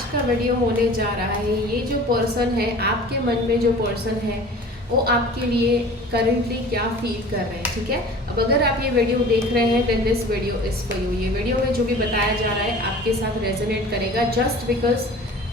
आज का वीडियो होने जा रहा है, ये जो पर्सन है आपके मन में, जो पर्सन है वो आपके लिए करंटली क्या फील कर रहे हैं। ठीक है, अब अगर आप ये वीडियो देख रहे हैं then this video is for you. ये वीडियो में जो भी बताया जा रहा है आपके साथ रेजोनेट करेगा जस्ट बिकॉज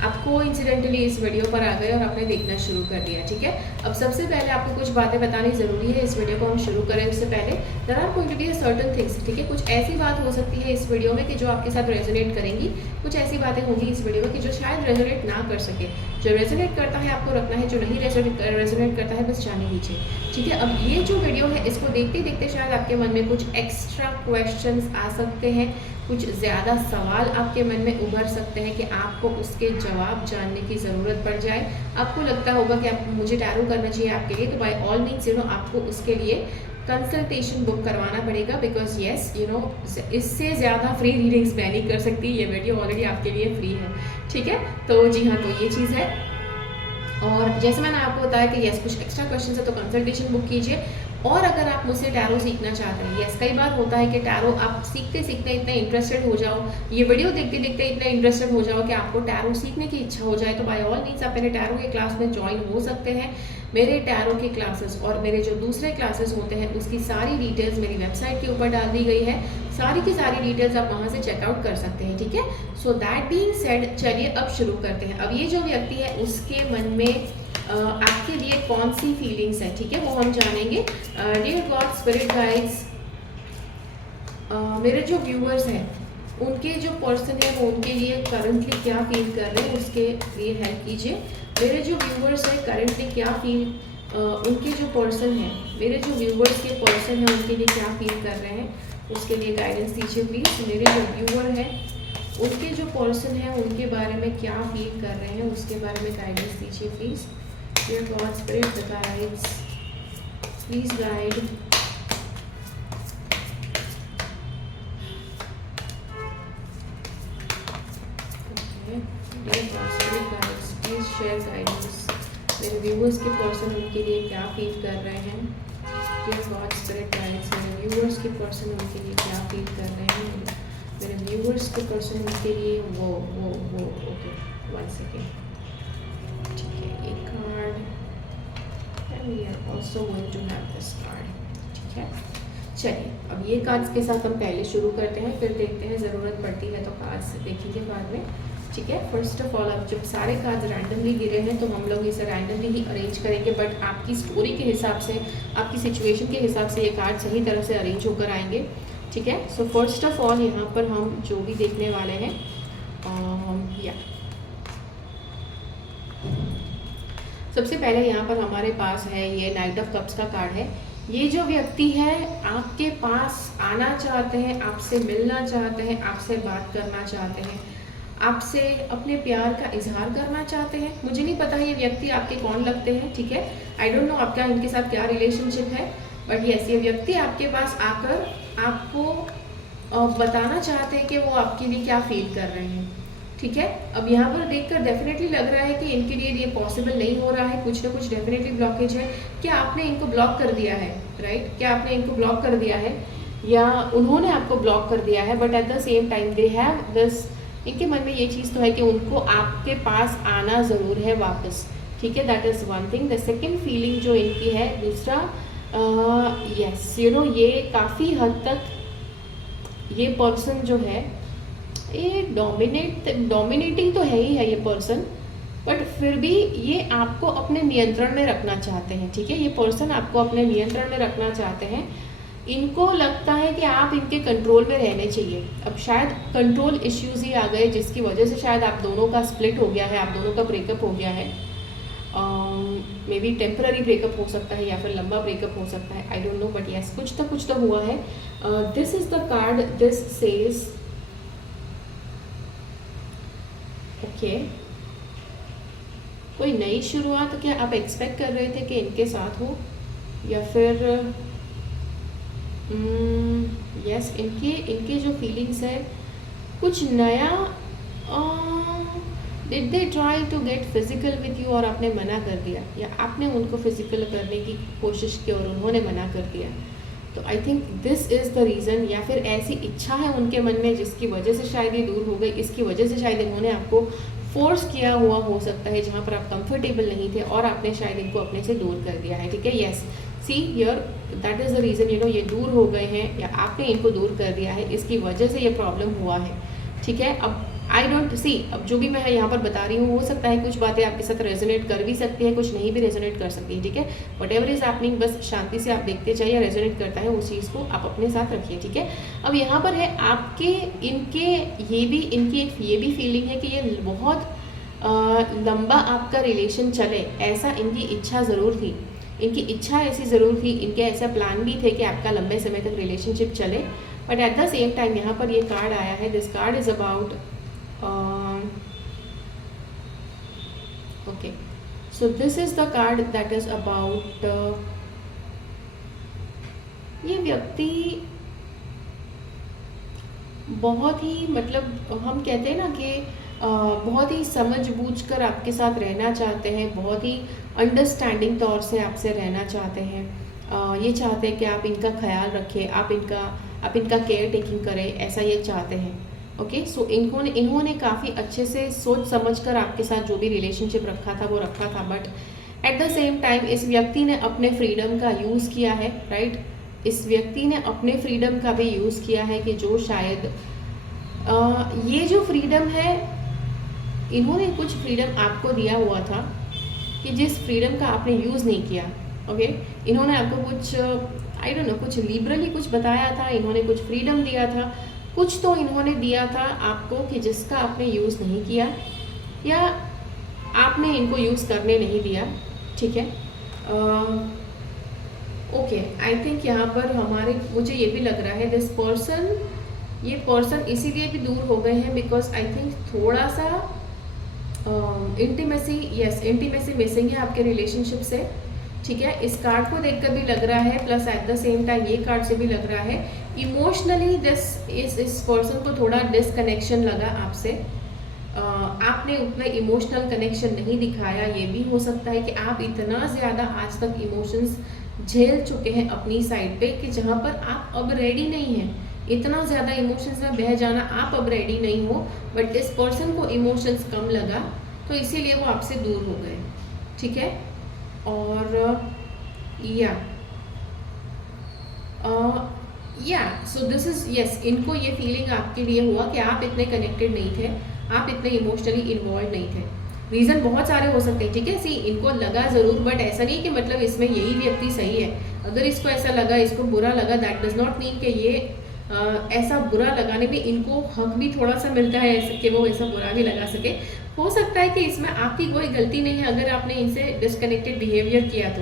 आप कोइंसिडेंटली इस वीडियो पर आ गए और आपने देखना शुरू कर दिया। ठीक है, अब सबसे पहले आपको कुछ बातें बतानी ज़रूरी है। इस वीडियो को हम शुरू करें उससे पहले there are going to be certain things. ठीक है, कुछ ऐसी बात हो सकती है इस वीडियो में कि जो आपके साथ रेजोनेट करेंगी, कुछ ऐसी बातें होंगी इस वीडियो में कि जो शायद रेजोनेट ना कर सके। जो रेजोनेट करता है आपको रखना है, जो नहीं रेजोनेट करता है बस जाने दीजिए। ठीक है, अब ये जो वीडियो है इसको देखते देखते शायद आपके मन में कुछ एक्स्ट्रा क्वेश्चंस आ सकते हैं, कुछ ज़्यादा सवाल आपके मन में उभर सकते हैं कि आपको उसके जवाब जानने की ज़रूरत पड़ जाए। आपको लगता होगा कि आप मुझे टैरो करना चाहिए आपके लिए, तो बाय ऑल मीन्स आपको उसके लिए कंसल्टेशन बुक करवाना पड़ेगा बिकॉज येस इससे ज़्यादा फ्री रीडिंग्स मैं नहीं कर सकती। ये वीडियो ऑलरेडी आपके लिए फ्री है। ठीक है, तो जी हाँ, तो ये चीज़ है। और जैसे मैंने आपको बताया कि यस कुछ एक्स्ट्रा क्वेश्चन है तो कंसल्टेशन बुक कीजिए। और अगर आप मुझसे टैरो सीखना चाहते हैं, यस कई बार होता है कि टैरो आप सीखते सीखते इतने इंटरेस्टेड हो जाओ, ये वीडियो देखते देखते इतने इंटरेस्टेड हो जाओ कि आपको टैरो सीखने की इच्छा हो जाए, तो बाय ऑल मीन्स आप मेरे टैरो के क्लास में ज्वाइन हो सकते हैं। मेरे टैरो के क्लासेस और मेरे जो दूसरे क्लासेस होते हैं उसकी सारी डिटेल्स मेरी वेबसाइट के ऊपर डाल दी गई है। सारी की सारी डिटेल्स आप वहाँ से चेकआउट कर सकते हैं। ठीक है, सो दैट बीइंग सेड चलिए अब शुरू करते हैं। अब ये जो व्यक्ति है उसके मन में आपके लिए कौन सी फीलिंग्स है, ठीक है, वो हम जानेंगे। डियर गॉड स्पिरिट गाइड्स, मेरे जो व्यूअर्स हैं उनके जो पर्सन है वो उनके लिए करंटली क्या फील कर रहे हैं उसके लिए हेल्प कीजिए। मेरे जो व्यूअर्स हैं करंटली क्या फील, उनके जो पर्सन है, मेरे जो व्यूअर्स के पर्सन है उनके लिए क्या फील कर रहे हैं उसके लिए गाइडेंस दीजिए प्लीज़। मेरे जो व्यूअर हैं उनके जो पर्सन है उनके बारे में क्या फील कर रहे हैं उसके बारे में गाइडेंस दीजिए please. Dear God, Spirit, the guides, please guide. Okay. Dear God, Spirit, guides, please share guidance. मेरे व्यूअर्स के पर्सन उनके लिए क्या फील कर रहे हैं। Dear God, Spirit, guides, मेरे व्यूअर्स के पर्सन उनके लिए क्या फील कर रहे हैं। मेरे व्यूअर्स के पर्सन उनके लिए वो okay, 1 second. We are also going to have this card. ठीक है, चलिए अब ये कार्ड्स के साथ हम पहले शुरू करते हैं, फिर देखते हैं ज़रूरत पड़ती है तो कार्ड्स देखेंगे बाद में। ठीक है, फर्स्ट ऑफ ऑल अब जब सारे कार्ड्स रैंडमली गिरे हैं तो हम लोग इसे रैंडमली ही अरेंज करेंगे, बट आपकी स्टोरी के हिसाब से, आपकी सिचुएशन के हिसाब से ये कार्ड सही तरह से अरेंज होकर आएंगे। ठीक है, सो फर्स्ट ऑफ ऑल यहाँ पर हम जो भी देखने वाले हैं या सबसे पहले यहाँ पर हमारे पास है ये नाइट ऑफ कप्स का कार्ड है। ये जो व्यक्ति है आपके पास आना चाहते हैं, आपसे मिलना चाहते हैं, आपसे बात करना चाहते हैं, आपसे अपने प्यार का इजहार करना चाहते हैं। मुझे नहीं पता है ये व्यक्ति आपके कौन लगते हैं। ठीक है, आई डोंट नो आपका इनके साथ क्या रिलेशनशिप है, बट यस ये व्यक्ति आपके पास आकर आपको बताना चाहते हैं कि वो आपके लिए क्या फील कर रहे हैं। ठीक है, अब यहाँ पर देखकर डेफिनेटली लग रहा है कि इनके लिए ये पॉसिबल नहीं हो रहा है, कुछ ना कुछ डेफिनेटली ब्लॉकेज है। क्या आपने इनको ब्लॉक कर दिया है, राइट? क्या आपने इनको ब्लॉक कर दिया है या उन्होंने आपको ब्लॉक कर दिया है, but at the same time they have this, इनके मन में ये चीज़ तो है कि उनको आपके पास आना ज़रूर है वापस। ठीक है, that is one thing. The second feeling जो इनकी है, दूसरा यस ये काफ़ी हद तक ये पर्सन जो है ये डोमिनेटिंग तो है ही है ये पर्सन, बट फिर भी ये आपको अपने नियंत्रण में रखना चाहते हैं। ठीक है, ये पर्सन आपको अपने नियंत्रण में रखना चाहते हैं। इनको लगता है कि आप इनके कंट्रोल में रहने चाहिए। अब शायद कंट्रोल इश्यूज ही आ गए जिसकी वजह से शायद आप दोनों का स्प्लिट हो गया है, आप दोनों का ब्रेकअप हो गया है। मे बी टेम्पररी ब्रेकअप हो सकता है या फिर लंबा ब्रेकअप हो सकता है, आई डोंट नो, बट यस कुछ तो हुआ है। This is the card, this says okay कोई नई शुरुआत क्या आप एक्सपेक्ट कर रहे थे कि इनके साथ हो, या फिर यस इनके जो फीलिंग्स है कुछ नया। Did they try to get physical with you और आपने मना कर दिया, या आपने उनको फिजिकल करने की कोशिश की और उन्होंने मना कर दिया। तो I think this is the reason, या फिर ऐसी इच्छा है उनके मन में जिसकी वजह से शायद ये दूर हो गई, इसकी वजह से शायद इन्होंने आपको फोर्स किया हुआ हो सकता है, जहाँ पर आप कंफर्टेबल नहीं थे और आपने शायद इनको अपने से दूर कर दिया है, ठीक है। Yes, see here that is the reason, ये दूर हो गए हैं या आपने इनको दूर कर दिया है, इसकी वजह से ये प्रॉब्लम हुआ है, ठीक है। अब आई डोंट सी, अब जो भी मैं यहाँ पर बता रही हूँ, हो सकता है कुछ बातें आपके साथ रेजोनेट कर भी सकती है, कुछ नहीं भी रेजोनेट कर सकती है, ठीक है। वट एवर इज हैपनिंग, बस शांति से आप देखते जाइए, रेजोनेट करता है उस चीज़ को आप अपने साथ रखिए, ठीक है। अब यहाँ पर है आपके इनकी एक ये भी फीलिंग है कि ये बहुत लंबा आपका रिलेशन चले, ऐसा इनकी इच्छा ज़रूर थी, इनकी इच्छा ऐसी ज़रूर थी, इनके ऐसा प्लान भी थे कि आपका लंबे समय तक रिलेशनशिप चले। But at the same time यहाँ पर ये कार्ड आया है, this card is about okay, so this is the card that is about ये व्यक्ति बहुत ही, मतलब हम कहते हैं ना कि बहुत ही समझबूझकर आपके साथ रहना चाहते हैं, बहुत ही अंडरस्टैंडिंग तौर से आपसे रहना चाहते हैं। ये चाहते हैं कि आप इनका ख्याल रखें, आप इनका केयर टेकिंग करें, ऐसा ये चाहते हैं। ओके, सो इन्होंने काफ़ी अच्छे से सोच समझकर आपके साथ जो भी रिलेशनशिप रखा था वो रखा था, but at the same time इस व्यक्ति ने अपने फ्रीडम का यूज़ किया है, राइट। इस व्यक्ति ने अपने फ्रीडम का भी यूज़ किया है कि जो शायद ये जो फ्रीडम है, इन्होंने कुछ फ्रीडम आपको दिया हुआ था कि जिस फ्रीडम का आपने यूज़ नहीं किया। ओके, इन्होंने आपको कुछ आई डोंट नो, कुछ लिबरली कुछ बताया था, इन्होंने कुछ फ्रीडम दिया था, कुछ तो इन्होंने दिया था आपको कि जिसका आपने यूज़ नहीं किया या आपने इनको यूज़ करने नहीं दिया, ठीक है। ओके, आई थिंक यहाँ पर मुझे ये भी लग रहा है ये पर्सन इसीलिए भी दूर हो गए हैं बिकॉज आई थिंक थोड़ा सा इंटीमेसी मिसिंग है आपके रिलेशनशिप से, ठीक है। इस कार्ड को देखकर भी लग रहा है, plus at the same time ये कार्ड से भी लग रहा है इमोशनली इस पर्सन को थोड़ा डिसकनेक्शन लगा आपसे। आपने उतना इमोशनल कनेक्शन नहीं दिखाया, ये भी हो सकता है कि आप इतना ज़्यादा आज तक इमोशंस झेल चुके हैं अपनी साइड पे कि जहाँ पर आप अब रेडी नहीं हैं, इतना ज़्यादा इमोशंस में बह जाना आप अब रेडी नहीं हो, बट इस पर्सन को इमोशंस कम लगा तो इसीलिए वो आपसे दूर हो गए, ठीक है। और सो दिस इज यस, इनको ये फीलिंग आपके लिए हुआ कि आप इतने कनेक्टेड नहीं थे, आप इतने इमोशनली इन्वॉल्व नहीं थे। रीज़न बहुत सारे हो सकते हैं, ठीक है। सी, इनको लगा ज़रूर, बट ऐसा नहीं कि मतलब इसमें यही व्यक्ति सही है। अगर इसको ऐसा लगा, इसको बुरा लगा, दैट डज नॉट मीन कि ये ऐसा बुरा लगाने में इनको हक भी थोड़ा सा मिलता है ऐसे कि वो ऐसा बुरा भी लगा सके। हो सकता है कि इसमें आपकी कोई गलती नहीं है अगर आपने इनसे डिस्कनेक्टेड बिहेवियर किया तो,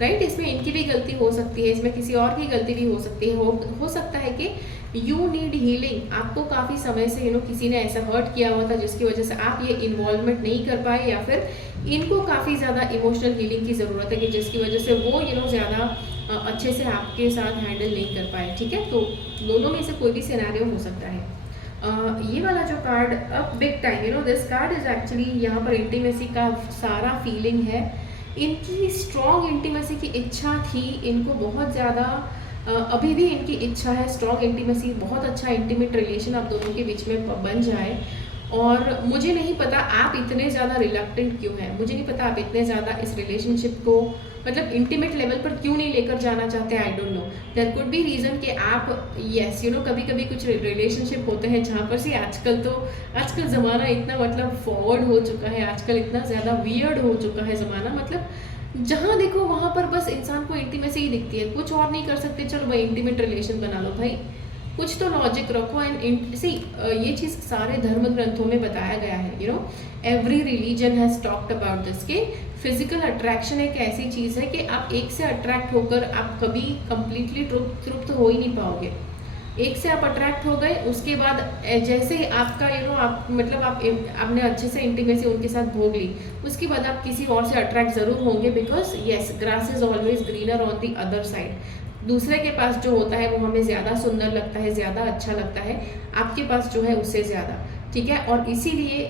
राइट। इसमें इनकी भी गलती हो सकती है, इसमें किसी और की गलती भी हो सकती है। हो सकता है कि यू नीड हीलिंग, आपको काफ़ी समय से किसी ने ऐसा हर्ट किया हुआ था जिसकी वजह से आप ये इन्वॉल्वमेंट नहीं कर पाए, या फिर इनको काफ़ी ज़्यादा इमोशनल हीलिंग की ज़रूरत है कि जिसकी वजह से वो ज़्यादा अच्छे से आपके साथ हैंडल नहीं कर पाए, ठीक है। तो दोनों में से कोई भी सिनेरियो हो सकता है। ये वाला जो कार्ड, अब big time this card is actually, यहाँ पर इंटीमेसी का सारा फीलिंग है, इनकी स्ट्रॉन्ग इंटीमेसी की इच्छा थी, इनको बहुत ज़्यादा अभी भी इनकी इच्छा है स्ट्रॉन्ग इंटीमेसी, बहुत अच्छा इंटीमेट रिलेशन आप दोनों के बीच में बन जाए। और मुझे नहीं पता आप इतने ज़्यादा रिलक्टेंट क्यों हैं, मुझे नहीं पता आप इतने ज़्यादा इस रिलेशनशिप को मतलब इंटीमेट लेवल पर क्यों नहीं लेकर जाना चाहते। I don't know, there could be reason कि आप यस कभी कभी कुछ रिलेशनशिप होते हैं जहाँ पर से आजकल ज़माना इतना मतलब फॉरवर्ड हो चुका है, आजकल इतना ज़्यादा वियर्ड हो चुका है ज़माना, मतलब जहाँ देखो वहाँ पर बस इंसान को इंटीमेसी ही दिखती है, कुछ और नहीं कर सकते, चलो भाई इंटीमेट रिलेशन बना लो भाई, कुछ तो लॉजिक रखो। एंड सी, ये चीज़ सारे धर्म ग्रंथों में बताया गया है, every religion has talked about this के फिजिकल अट्रैक्शन एक ऐसी चीज़ है कि आप एक से अट्रैक्ट होकर आप कभी कंप्लीटली तृप्त हो ही नहीं पाओगे। एक से आप अट्रैक्ट हो गए, उसके बाद जैसे ही आपका आप मतलब आपने अच्छे से इंटीमेसी उनके साथ भोग ली, उसके बाद आप किसी और से अट्रैक्ट ज़रूर होंगे, because yes, grass is always greener on the other side. दूसरे के पास जो होता है वो हमें ज़्यादा सुंदर लगता है, ज़्यादा अच्छा लगता है, आपके पास जो है उससे ज़्यादा, ठीक है। और इसीलिए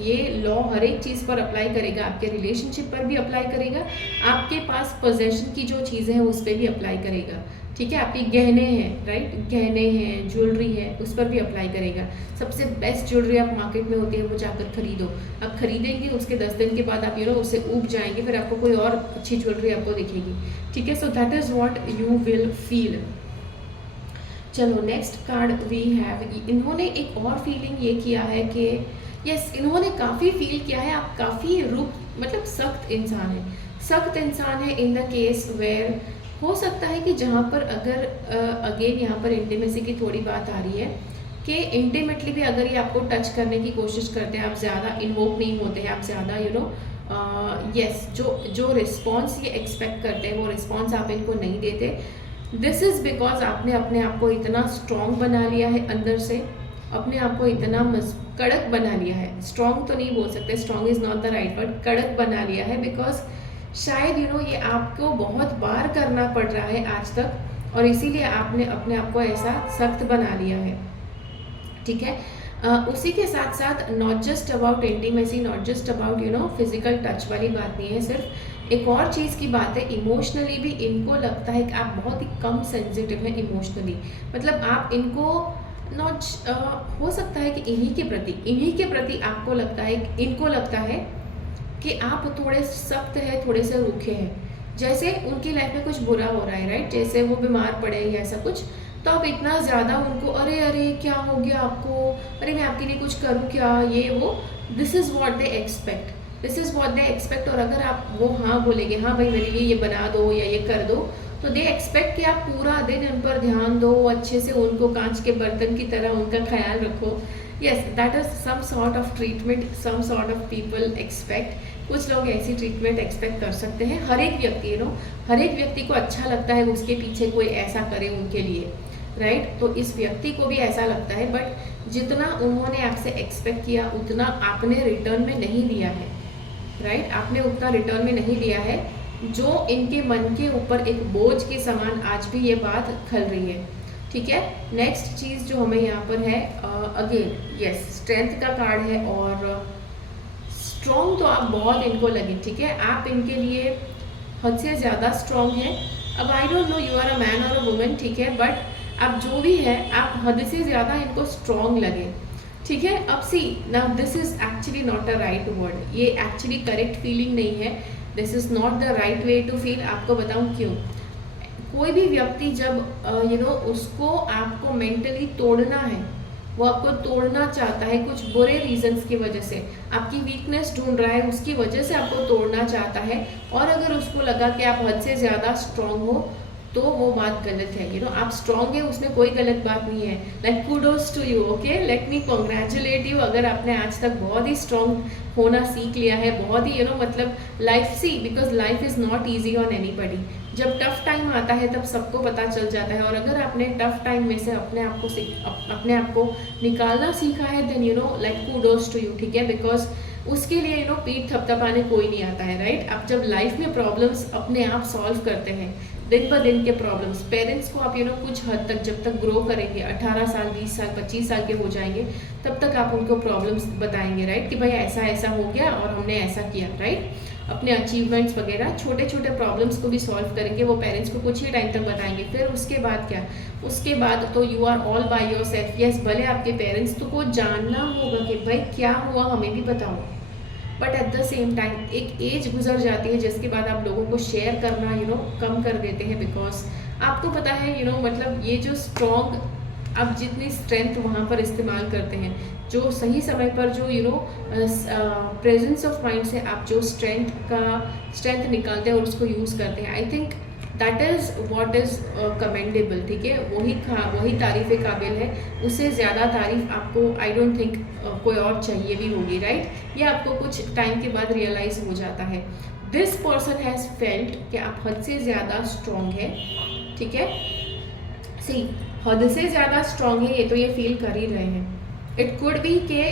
ये लॉ हर एक चीज़ पर अप्लाई करेगा, आपके रिलेशनशिप पर भी अप्लाई करेगा, आपके पास पोजेशन की जो चीज़ें हैं उस पर भी अप्लाई करेगा, ठीक है। आपके गहने हैं, राइट, गहने हैं, ज्वेलरी है, उस पर भी अप्लाई करेगा। सबसे बेस्ट ज्वेलरी आप मार्केट में होती है वो जाकर खरीदो। आप खरीदेंगे, उसके 10 दिन के बाद आप उससे ऊब जाएंगे, फिर आपको कोई और अच्छी ज्वेलरी आपको दिखेगी, ठीक है। So that is what you will feel. चलो नेक्स्ट कार्ड वी हैव, इन्होंने एक और फीलिंग ये किया है कि यस, इन्होंने काफ़ी फील किया है आप काफ़ी मतलब सख्त इंसान है, सख्त इंसान है इन द केस वेयर हो सकता है कि जहाँ पर अगर अगेन यहाँ पर इंटीमेसी की थोड़ी बात आ रही है कि इंटीमेटली भी अगर ये आपको टच करने की कोशिश करते हैं, आप ज़्यादा इन्वोक नहीं होते हैं, आप ज़्यादा यस जो रिस्पॉन्स ये एक्सपेक्ट करते हैं वो रिस्पॉन्स आप इनको नहीं देते। दिस इज़ बिकॉज आपने अपने आप को इतना स्ट्रॉन्ग बना लिया है अंदर से, अपने आप को इतना कड़क बना लिया है। स्ट्रॉन्ग तो नहीं बोल सकते, strong is not the right word, कड़क बना लिया है बिकॉज शायद ये आपको बहुत बार करना पड़ रहा है आज तक और इसीलिए आपने अपने आप को ऐसा सख्त बना लिया है, ठीक है। उसी के साथ साथ not just about intimacy, not just about physical touch वाली बात नहीं है, सिर्फ एक और चीज़ की बात है, इमोशनली भी इनको लगता है कि आप बहुत ही कम सेंसिटिव हैं इमोशनली। मतलब आप इनको नॉट हो सकता है कि इन्हीं के प्रति आपको लगता है, इनको लगता है कि आप थोड़े सख्त हैं, थोड़े से रूखे हैं। जैसे उनकी लाइफ में कुछ बुरा हो रहा है, राइट, जैसे वो बीमार पड़े या ऐसा कुछ, तो आप इतना ज़्यादा उनको अरे अरे क्या हो गया आपको, अरे मैं आपके लिए कुछ करूँ क्या, ये वो, this is what they expect, this is what they expect. और अगर आप वो हाँ बोलेंगे, हाँ भाई मेरे लिए ये बना दो या ये कर दो, तो दे एक्सपेक्ट कि आप पूरा दिन उन पर ध्यान दो, अच्छे से उनको कांच के बर्तन की तरह उनका ख्याल रखो। Yes, that is some sort of treatment some sort of people expect. कुछ लोग ऐसी ट्रीटमेंट एक्सपेक्ट कर सकते हैं। हर एक व्यक्ति हर एक व्यक्ति को अच्छा लगता है उसके पीछे कोई ऐसा करे उनके लिए, राइट। तो इस व्यक्ति को भी ऐसा लगता है, बट जितना उन्होंने आपसे एक्सपेक्ट किया उतना आपने रिटर्न में नहीं दिया है, राइट, आपने उतना रिटर्न में नहीं दिया है, जो इनके मन के ऊपर एक बोझ के समान आज भी ये बात खल रही है, ठीक है। नेक्स्ट चीज़ जो हमें यहाँ पर है, अगेन यस, स्ट्रेंथ का कार्ड है और स्ट्रॉन्ग तो आप बहुत इनको लगे, ठीक है, आप इनके लिए हद से ज़्यादा स्ट्रॉन्ग है। अब I don't know you are a man और अ वुमेन, ठीक है, बट आप जो भी है आप हद से ज़्यादा इनको स्ट्रॉन्ग लगे, ठीक है। अब see now this is actually not a right word, ये एक्चुअली करेक्ट फीलिंग नहीं है, this is not the right way to feel. आपको बताऊँ क्यों। कोई भी व्यक्ति जब उसको आपको मेंटली तोड़ना है, वो आपको तोड़ना चाहता है कुछ बुरे रीजंस की वजह से, आपकी वीकनेस ढूंढ रहा है, उसकी वजह से आपको तोड़ना चाहता है, और अगर उसको लगा कि आप हद से ज़्यादा स्ट्रांग हो तो वो बात गलत है। आप स्ट्रांग है, उसमें कोई गलत बात नहीं है। Like kudos to you, okay, let me congratulate you. अगर आपने आज तक बहुत ही स्ट्रांग होना सीख लिया है, बहुत ही मतलब लाइफ सी, because life is not easy on anybody. जब टफ टाइम आता है तब सबको पता चल जाता है, और अगर आपने टफ टाइम में से अपने आप को निकालना सीखा है, then like kudos to you, ठीक है, बिकॉज उसके लिए पीठ थपथपाने कोई नहीं आता है, राइट। आप जब लाइफ में प्रॉब्लम्स अपने आप सॉल्व करते हैं, दिन ब दिन के प्रॉब्लम्स, पेरेंट्स को आप कुछ हद तक जब तक ग्रो करेंगे, 18 साल 20 साल 25 साल के हो जाएंगे, तब तक आप उनको प्रॉब्लम्स बताएंगे, राइट, कि भाई ऐसा ऐसा हो गया और हमने ऐसा किया, राइट। अपने अचीवमेंट्स वगैरह, छोटे छोटे प्रॉब्लम्स को भी सॉल्व करेंगे, वो पेरेंट्स को कुछ ही टाइम तक बताएंगे। फिर उसके बाद क्या, उसके बाद तो you are all by yourself. Yes, भले आपके पेरेंट्स तो को जानना होगा कि भाई क्या हुआ हमें भी बताओ, but at the same time एक एज गुजर जाती है जिसके बाद आप लोगों को शेयर करना कम कर देते हैं, बिकॉज आपको पता है मतलब ये जो स्ट्रॉन्ग, आप जितनी स्ट्रेंथ वहाँ पर इस्तेमाल करते हैं, जो सही समय पर जो प्रेजेंस ऑफ माइंड से आप जो स्ट्रेंथ निकालते हैं और उसको यूज़ करते हैं, I think that is what is commendable, ठीक है। वही तारीफ़ काबिल है, उससे ज़्यादा तारीफ़ आपको आई डोंट थिंक कोई और चाहिए भी होगी, राइट। ये आपको कुछ टाइम के बाद रियलाइज़ हो जाता है। दिस पर्सन हैज़ फेल्ट कि आप हद से ज़्यादा स्ट्रॉन्ग है, ठीक है। सी, हद से ज़्यादा स्ट्रॉन्ग है, ये तो ये फील कर ही रहे हैं। इट कुड बी के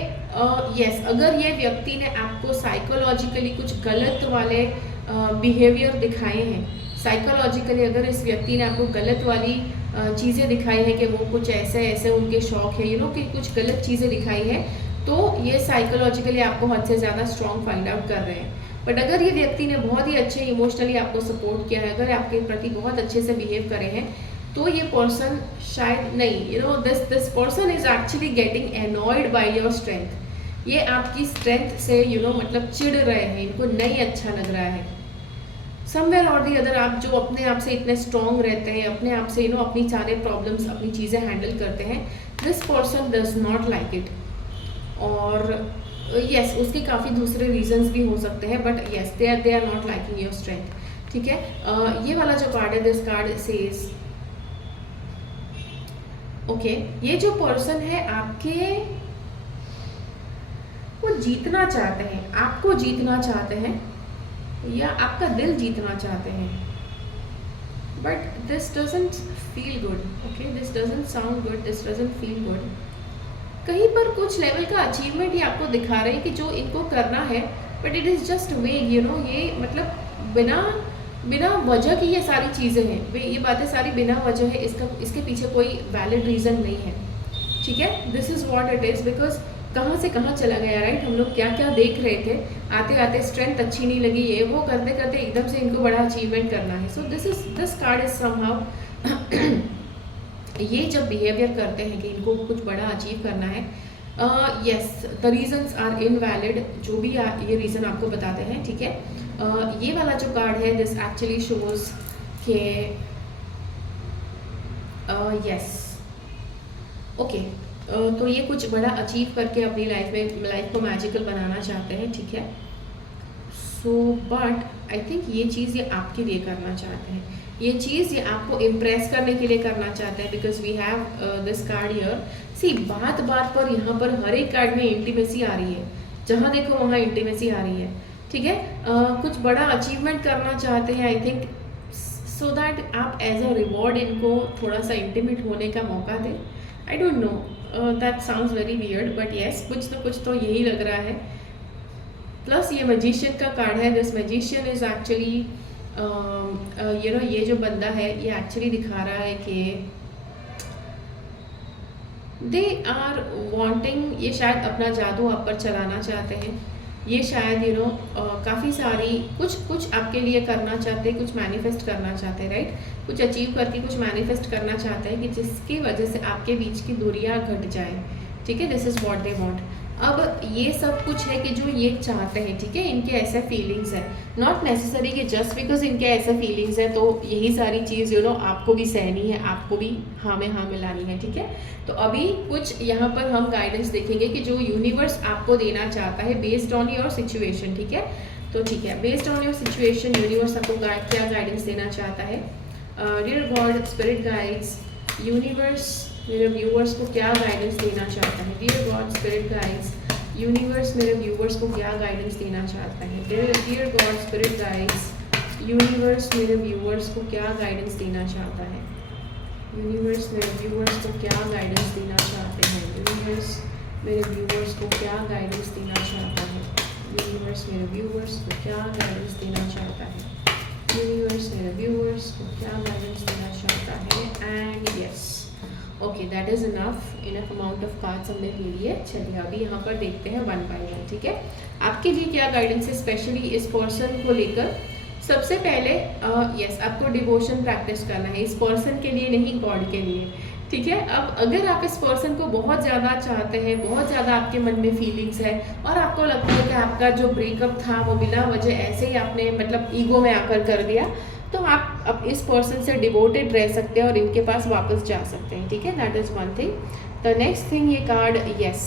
यस, अगर ये व्यक्ति ने आपको साइकोलॉजिकली कुछ गलत वाले बिहेवियर दिखाए हैं, साइकोलॉजिकली अगर इस व्यक्ति ने आपको गलत वाली चीज़ें दिखाई हैं कि वो कुछ ऐसे उनके शौक है, कि कुछ गलत चीज़ें दिखाई हैं, तो ये साइकोलॉजिकली आपको हद से ज़्यादा स्ट्रॉन्ग फाइंड आउट कर रहे हैं। बट अगर ये व्यक्ति ने बहुत ही अच्छे इमोशनली आपको सपोर्ट किया है, अगर आपके प्रति बहुत अच्छे से बिहेव करे हैं, तो ये पर्सन शायद नहीं, you know this person is actually getting annoyed by your strength. ये आपकी स्ट्रेंथ से मतलब चिढ़ रहे हैं, इनको नहीं अच्छा लग रहा है। समवेयर और दी अदर आप जो अपने आप से इतने स्ट्रॉन्ग रहते हैं, अपने आप से अपनी सारे प्रॉब्लम्स, अपनी चीज़ें हैंडल करते हैं, this person does not like it. और यस उसके काफ़ी दूसरे रीजंस भी हो सकते हैं, but yes they are not liking your strength. ठीक है, ये वाला जो कार्ड है, दिस कार्ड सेज ओके, ये जो पर्सन है आपके वो जीतना चाहते हैं, आपको जीतना चाहते हैं या आपका दिल जीतना चाहते हैं, but this doesn't feel good. Okay, this doesn't sound good, this doesn't feel good. कहीं पर कुछ लेवल का अचीवमेंट ये आपको दिखा रहे हैं कि जो इनको करना है, बट इट इज़ जस्ट वेग, ये मतलब बिना वजह की ये सारी चीज़ें हैं, ये बातें सारी बिना वजह है, इसके पीछे कोई वैलिड रीज़न नहीं है। ठीक है, this is what it is, because कहाँ से कहाँ चला गया, राइट। हम लोग क्या क्या देख रहे थे, आते आते स्ट्रेंथ अच्छी नहीं लगी, ये वो करते करते एकदम से इनको बड़ा अचीवमेंट करना है। So this card is somehow ये जब बिहेवियर करते हैं कि इनको कुछ बड़ा अचीव करना है, yes the reasons are invalid, जो भी ये रीज़न आपको बताते हैं। ठीक है, ये वाला जो कार्ड है, दिस एक्चुअली शोज के यस ओके, तो ये कुछ बड़ा अचीव करके अपनी लाइफ को मैजिकल बनाना चाहते हैं। ठीक है, सो बट आई थिंक ये चीज़ ये आपके लिए करना चाहते हैं, ये चीज़ ये आपको इम्प्रेस करने के लिए करना चाहते हैं, because we have this card here. See बात बात पर यहाँ पर हर एक कार्ड में इंटीमेसी आ रही है, जहाँ देखो वहाँ इंटीमेसी आ रही है। ठीक है, कुछ बड़ा अचीवमेंट करना चाहते हैं आई थिंक, सो दैट आप एज अ रिवॉर्ड इनको थोड़ा सा इंटीमेट होने का मौका दें। आई don't no, that sounds very weird, but yes कुछ तो यही लग रहा है। प्लस ये मैजिशियन का कार्ड है, दिस मैजिशियन इज एक्चुअली ये जो बंदा है ये एक्चुअली दिखा रहा है कि दे आर वांटिंग, ये शायद अपना जादू आप पर चलाना चाहते हैं, ये शायद काफ़ी सारी कुछ आपके लिए करना चाहते हैं, कुछ मैनिफेस्ट करना चाहते हैं, राइट। कुछ अचीव करके कुछ मैनिफेस्ट करना चाहते हैं कि जिसकी वजह से आपके बीच की दूरियां घट जाए। ठीक है, this is what they want. अब ये सब कुछ है कि जो ये चाहते हैं, ठीक है, इनके ऐसे फीलिंग्स है, नॉट नेसेसरी कि जस्ट बिकॉज इनके ऐसे फीलिंग्स है तो यही सारी चीज़ आपको भी सहनी है, आपको भी हाँ में हाँ मिलानी है। ठीक है, तो अभी कुछ यहाँ पर हम गाइडेंस देखेंगे कि जो यूनिवर्स आपको देना चाहता है बेस्ड ऑन योर सिचुएशन। ठीक है, तो ठीक है, based on your situation universe आपको क्या गाइडेंस देना चाहता है। Dear God, spirit guides, universe मेरे व्यूवर्स को क्या गाइडेंस देना चाहता है। Dear God, spirit guides, universe मेरे व्यूवर्स को क्या गाइडेंस देना चाहता है। Dear God, spirit guides, universe मेरे व्यूवर्स को क्या गाइडेंस देना चाहता है। यूनिवर्स मेरे व्यूवर्स को क्या गाइडेंस देना चाहते हैं। यूनिवर्स मेरे व्यूवर्स को क्या गाइडेंस देना चाहता है। यूनिवर्स मेरे व्यूवर्स को क्या गाइडेंस देना चाहता है। यूनिवर्स मेरे व्यूवर्स को क्या गाइडेंस देना चाहता है। And yes, okay, that is enough amount of cards हमने ले लिए। चलिए अभी यहाँ पर देखते हैं वन बाय वन। ठीक है, आपके लिए क्या गाइडेंस है स्पेशली इस पर्सन को लेकर। सबसे पहले यस आपको डिवोशन प्रैक्टिस करना है, इस पर्सन के लिए नहीं, गॉड के लिए। ठीक है, अब अगर आप इस पर्सन को बहुत ज़्यादा चाहते हैं, बहुत ज़्यादा आपके मन में फीलिंग्स है और आपको लगता है कि आपका जो ब्रेकअप था वो बिना वजह ऐसे ही आपने मतलब ईगो में आकर कर दिया, तो आप अब इस पर्सन से डिवोटेड रह सकते हैं और इनके पास वापस जा सकते हैं। ठीक है, that is one thing. The next thing, ये card yes,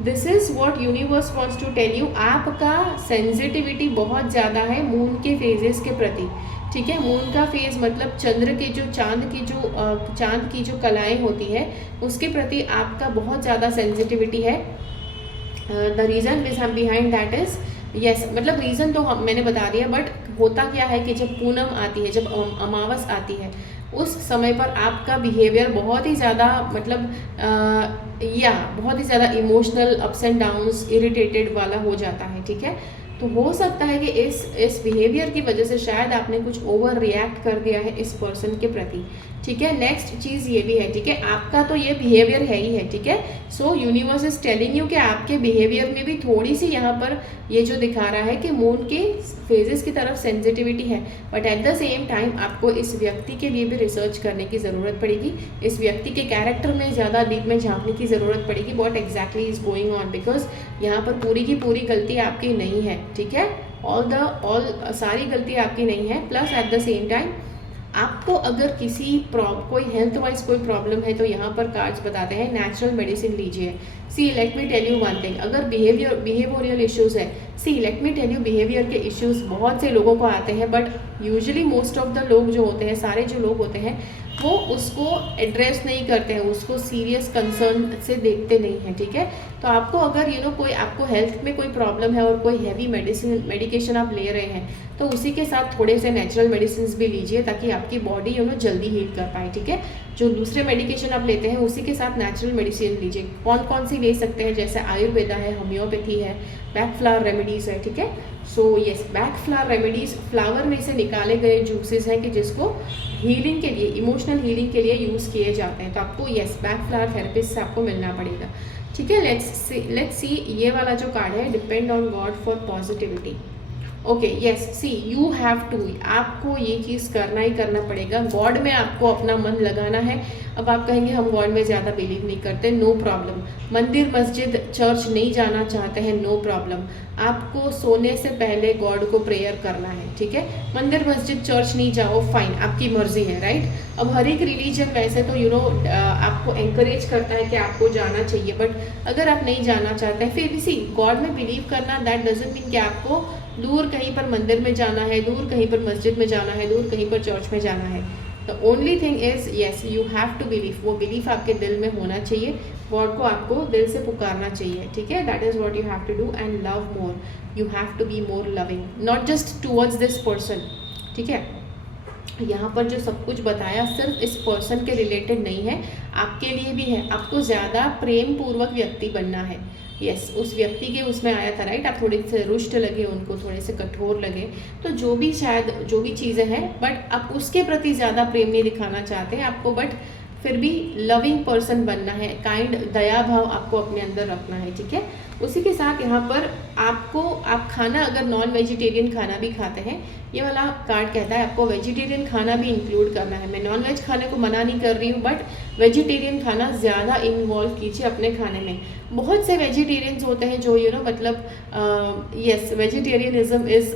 this is what universe wants to tell you. आपका सेंसिटिविटी बहुत ज़्यादा है मून के फेजेस के प्रति। ठीक है, मून का फेज मतलब चंद्र के जो चांद की जो कलाएँ होती है उसके प्रति आपका बहुत ज़्यादा सेंसिटिविटी है। The reason behind that is yes, मतलब रीज़न तो मैंने बता दिया, बट होता क्या है कि जब पूनम आती है, जब अमावस आती है, उस समय पर आपका बिहेवियर बहुत ही ज़्यादा मतलब बहुत ही ज़्यादा emotional ups and downs, irritated वाला हो जाता है। ठीक है, तो हो सकता है कि इस बिहेवियर की वजह से शायद आपने कुछ ओवर रिएक्ट कर दिया है इस पर्सन के प्रति, ठीक है। नेक्स्ट चीज़ ये भी है, ठीक है, आपका तो ये बिहेवियर है ही है, ठीक है। सो यूनिवर्स इज टेलिंग यू कि आपके बिहेवियर में भी थोड़ी सी यहाँ पर ये जो दिखा रहा है कि मून के फेजेस की तरफ सेंसिटिविटी है, but at the same time आपको इस व्यक्ति के लिए भी रिसर्च करने की ज़रूरत पड़ेगी, इस व्यक्ति के कैरेक्टर में ज़्यादा डीप में झांकने की ज़रूरत पड़ेगी, what exactly is going on, because यहाँ पर पूरी की पूरी गलती आपकी नहीं है, ठीक है। ऑल सारी गलती आपकी नहीं है। Plus at the same time आपको अगर कोई हेल्थ वाइज कोई प्रॉब्लम है तो यहाँ पर कार्ड्स बताते हैं नेचुरल मेडिसिन लीजिए। See let me tell you one thing, अगर बिहेवियरल इश्यूज है, see let me tell you behaviour के इश्यूज बहुत से लोगों को आते हैं, but usually most of the लोग जो होते हैं, सारे जो लोग होते हैं वो उसको एड्रेस नहीं करते हैं, उसको सीरियस कंसर्न से देखते नहीं हैं, ठीक है। तो आपको अगर कोई आपको हेल्थ में कोई प्रॉब्लम है और कोई हैवी मेडिकेशन आप ले रहे हैं तो उसी के साथ थोड़े से नेचुरल मेडिसिन भी लीजिए ताकि आपकी बॉडी जल्दी हील कर पाए, ठीक है। जो दूसरे मेडिकेशन आप लेते हैं उसी के साथ नेचुरल मेडिसिन लीजिए। कौन कौन सी ले सकते हैं, जैसे आयुर्वेदा है, होम्योपैथी है, बैक फ्लावर रेमेडीज़ है, ठीक है। So yes, back flower remedies flower में से निकाले गए जूसेस हैं कि जिसको हीलिंग के लिए, इमोशनल हीलिंग के लिए यूज़ किए जाते हैं। तो आपको यस बैक फ्लावर थेरेपिस्ट से आपको मिलना पड़ेगा, ठीक है। लेट्स सी ये वाला जो कार्ड है, depend on God for positivity. Okay yes, see you have to, आपको ये चीज़ करना ही करना पड़ेगा। गॉड में आपको अपना मन लगाना है। अब आप कहेंगे हम गॉड में ज़्यादा बिलीव नहीं करते, नो प्रॉब्लम। मंदिर मस्जिद चर्च नहीं जाना चाहते हैं, नो प्रॉब्लम। आपको सोने से पहले गॉड को प्रेयर करना है, ठीक है। मंदिर मस्जिद चर्च नहीं जाओ, फाइन, आपकी मर्जी है, राइट। अब हर एक रिलीजन वैसे तो आपको एंकरेज करता है कि आपको जाना चाहिए, बट अगर आप नहीं जाना चाहते हैं फिर भी सी गॉड में बिलीव करना दैट डजंट मीन कि आपको दूर कहीं पर मंदिर में जाना है, दूर कहीं पर मस्जिद में जाना है, दूर कहीं पर चर्च में जाना है। The only thing is yes you have to believe, वो बिलीफ आपके दिल में होना चाहिए, गॉड को आपको दिल से पुकारना चाहिए, ठीक है। That is what you have to do and love more, you have to be more loving, not just towards this person, ठीक है। यहाँ पर जो सब कुछ बताया सिर्फ इस पर्सन के रिलेटेड नहीं है, आपके लिए भी है। आपको ज़्यादा प्रेम पूर्वक व्यक्ति बनना है, यस उस व्यक्ति के उसमें आया था, राइट। आप थोड़े से रुष्ट लगे उनको, थोड़े से कठोर लगे, तो जो भी चीज़ें हैं, बट आप उसके प्रति ज़्यादा प्रेम नहीं दिखाना चाहते हैं आपको, बट फिर भी लविंग पर्सन बनना है, काइंड दया भाव आपको अपने अंदर रखना है, ठीक है। उसी के साथ यहाँ पर आप खाना, अगर नॉन वेजिटेरियन खाना भी खाते हैं, ये वाला कार्ड कहता है आपको वेजिटेरियन खाना भी इंक्लूड करना है। मैं नॉन वेज खाने को मना नहीं कर रही हूँ, बट वेजिटेरियन खाना ज़्यादा इन्वॉल्व कीजिए अपने खाने में। बहुत से वेजिटेरियंस होते हैं जो मतलब यस वेजिटेरियनिज्म इज़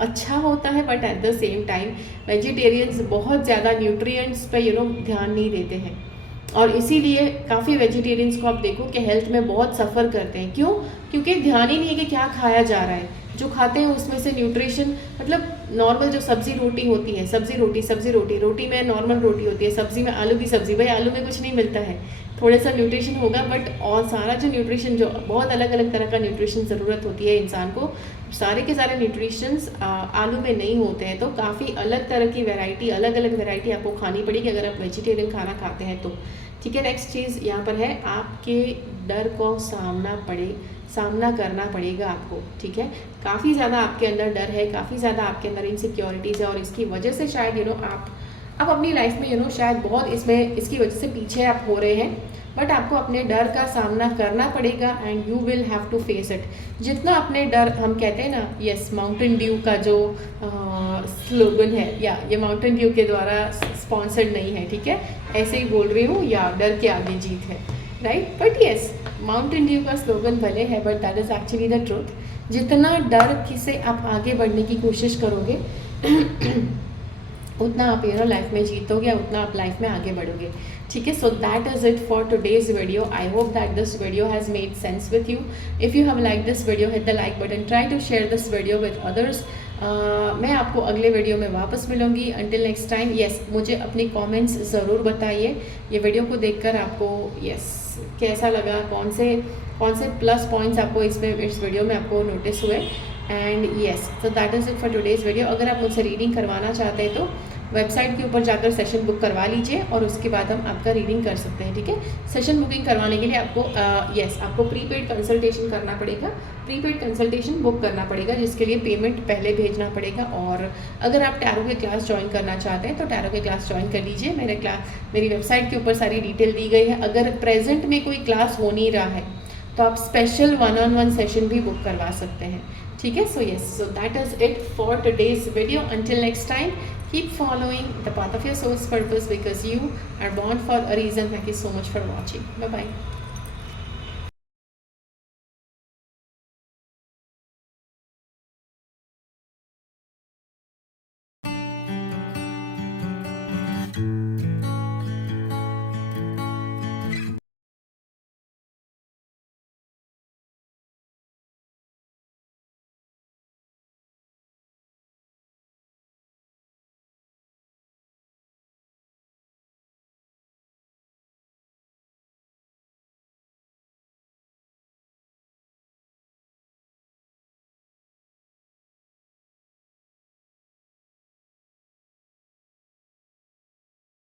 अच्छा होता है, but at the same time vegetarians बहुत ज़्यादा न्यूट्रिएंट्स पे ध्यान नहीं देते हैं, और इसीलिए काफ़ी वेजिटेरियंस को आप देखो कि हेल्थ में बहुत सफ़र करते हैं। क्यों? क्योंकि ध्यान ही नहीं है कि क्या खाया जा रहा है। जो खाते हैं उसमें से न्यूट्रिशन, मतलब नॉर्मल जो सब्जी रोटी होती है, सब्जी रोटी में नॉर्मल रोटी होती है, सब्जी में आलू की सब्जी, भाई आलू में कुछ नहीं मिलता है, थोड़ा सा न्यूट्रिशन होगा, बट और सारा जो न्यूट्रिशन, जो बहुत अलग अलग तरह का न्यूट्रिशन ज़रूरत होती है इंसान को, सारे के सारे न्यूट्रिशंस आलू में नहीं होते हैं। तो काफ़ी अलग तरह की वैरायटी, अलग अलग वैरायटी आपको खानी पड़ेगी अगर आप वेजिटेरियन खाना खाते हैं तो, ठीक है। नेक्स्ट चीज़ यहाँ पर है, आपके डर को सामना करना पड़ेगा आपको, ठीक है। काफ़ी ज़्यादा आपके अंदर डर है, काफ़ी ज़्यादा आपके अंदर इनसिक्योरिटीज़ है, और इसकी वजह से शायद आप अपनी लाइफ में शायद बहुत इसकी वजह से पीछे आप हो रहे हैं, बट आपको अपने डर का सामना करना पड़ेगा and you will have to face it. जितना अपने डर, हम कहते हैं ना, यस माउंटेन ड्यू का जो स्लोगन है, या ये माउंटेन ड्यू के द्वारा स्पॉन्सर्ड नहीं है, ठीक है, ऐसे ही बोल रही हूँ, या डर के आगे जीत है, right. But yes Mountain Dew का स्लोगन भले है, but that is actually the truth. जितना डर से आप आगे बढ़ने की कोशिश करोगे उतना आप लाइफ में जीतोगे, उतना आप लाइफ में आगे बढ़ोगे, ठीक है। So that is it for today's video. I hope that this video has made sense with you. If you have like this video, hit the like button, try to share this video with others. मैं आपको अगले video में वापस मिलूँगी। Until next time, yes मुझे अपनी comments ज़रूर बताइए ये वीडियो को देखकर आपको यस कैसा लगा, कौन से प्लस पॉइंट्स आपको इस वीडियो में आपको नोटिस हुए। And yes, so that is it for today's video. अगर आप मुझसे रीडिंग करवाना चाहते हैं तो वेबसाइट के ऊपर जाकर सेशन बुक करवा लीजिए और उसके बाद हम आपका रीडिंग कर सकते हैं, ठीक है। सेशन बुकिंग करवाने के लिए आपको आपको प्रीपेड कंसल्टेशन करना पड़ेगा, प्रीपेड कंसल्टेशन बुक करना पड़ेगा, जिसके लिए पेमेंट पहले भेजना पड़ेगा। और अगर आप टैरो की क्लास ज्वाइन करना चाहते हैं तो टैरो की क्लास ज्वाइन कर लीजिए। मेरी वेबसाइट के ऊपर सारी डिटेल दी गई है। अगर प्रेजेंट में कोई क्लास हो नहीं रहा है तो आप स्पेशल 1-on-1 सेशन भी बुक करवा सकते हैं, ठीक है। So that is it for today's video. Until next time, keep following the path of your soul's purpose because you are born for a reason. Thank you so much for watching. Bye bye.